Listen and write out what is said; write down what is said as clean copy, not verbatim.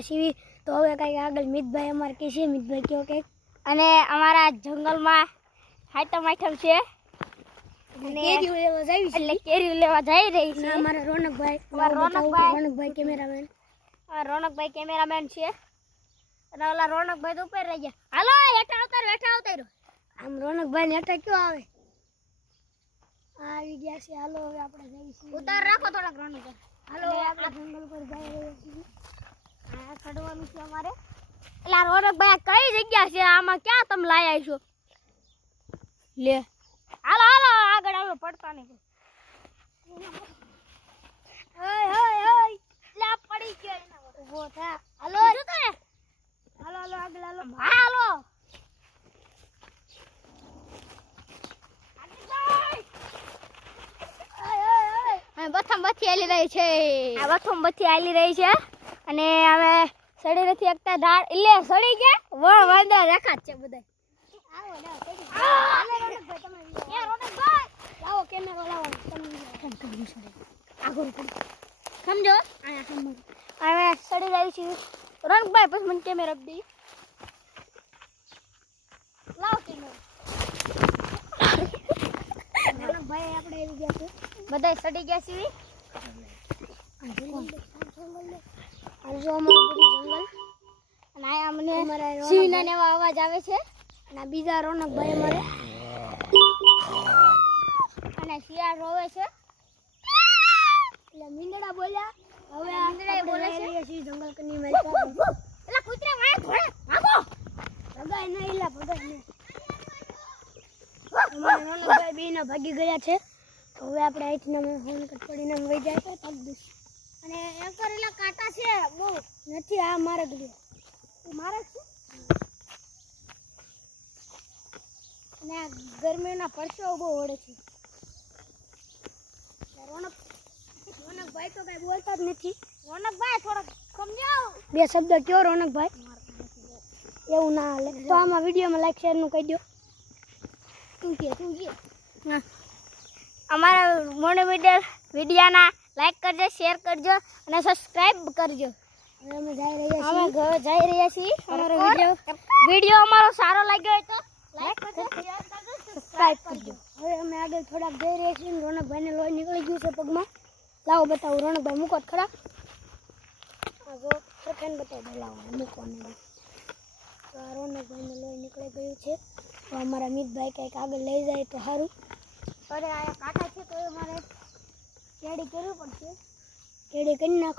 રહ્યા છીએ તો હવે કંઈક આગળ મિતભાઈ અમારે કહે છે મિતભાઈ કયો કંઈક અને અમારા જંગલમાં આઈટમ છે અને કેરીઓ લેવા જાય છે એટલે કેરી લેવા જઈ રહી છે અમારા રોનકભાઈ રોનકભાઈ કેમેરામેન છે અને ઓલા રોનકભાઈ તો ઉપર રહી ગયા હાલો હેઠા આવતા આમ રોનકભાઈ ને હેઠા કયો આવે આવી ગયા છે હાલો હવે આપણે જઈશું ઉતાર રાખો થોડાક રોનકભાઈ હાલો આપણે જંગલ પર જઈ રહ્યા છીએ આ ચડવાનું છે અમારે એટલે રોનકભાઈ કઈ જગ્યા છે આમાં ક્યાં તમે લાયા છો લે હાલો આગળ હાલો પડતા નહીં લે પડી ગયો એના ઊભો થા હાલો જોતો ને હાલો આગળ હાલો હાલો બથી આલી રહી છે આ બથી આલી રહી છે અને અમે સડી નથી એકતા ધાર એટલે સડી ગયા વણ વાંદા રાખા છે બધા લાવો કેમેરો લાવો સમજો હવે સડી રહી છે રંગભાઈ પછી મને કેમેરા આપી લાવો કેમેરો ભાઈ આપણે આવી ગયા છે બધા સડી ગયા છે જો અમારું બધું જંગલ અને આ અમને અમારા સિંહના ને એવા અવાજ આવે છે અને બીજા રોનકભાઈ અમારે અને શિયાળ રોવે છે એટલે મીંદડા બોલ્યા હવે મીંદડા બોલે છે જંગલ કની માં એલા કૂતરા વાય ઘોડે ભાગો ભગાય નહીં એલા ભગાય નહીં અમારા રોનકભાઈ બેના ભાગી ગયા છે તો હવે આપણે અહીંથી ફોન કટ પડીને વહી જાય તો પગ દઈશ અને એમ કરેલા કાંટા છે બહુ નથી આ મારે ગયો મારે છે અને આ ગરમીના પરસેવો બહુ ઓળે છે રોનકભાઈ તો કઈ બોલતા જ નથી રોનકભાઈ થોડોક સમજાવો બે શબ્દ કયો રોનકભાઈ એવું ના હાલે તો આમાં વિડીયોમાં લાઈક શેર નું કહી દો તું કે અમારા મોનો વિડીયોના લાઈક કરજો શેર કરજો અને સબસ્ક્રાઇબ કરજો હવે અમે જઈ રહ્યા અમે છીએ ઘરે જઈ રહ્યા છીએ અમારો વિડીયો અમારો સારો લાગ્યો હોય તો લાઈક કરજો શેર કરજો સબસ્ક્રાઇબ કરજો હવે અમે આગળ થોડાક જઈ રહ્યા છીએ રોનકભાઈને લોહી નીકળી ગયું છે પગમાં લાવો બતાવો રોનકભાઈ મૂકો જ ખરા જો સરખાને બતાવો લાવો મૂકો ને તો આ રોનકભાઈને લોહી નીકળી ગયું છે તો અમારા મિતભાઈ કંઈક આગળ લઈ જાય તો સારું અરે આ કાંટા છે તો અમારે કેડી કરવું પડશે કેડી કરી નાખો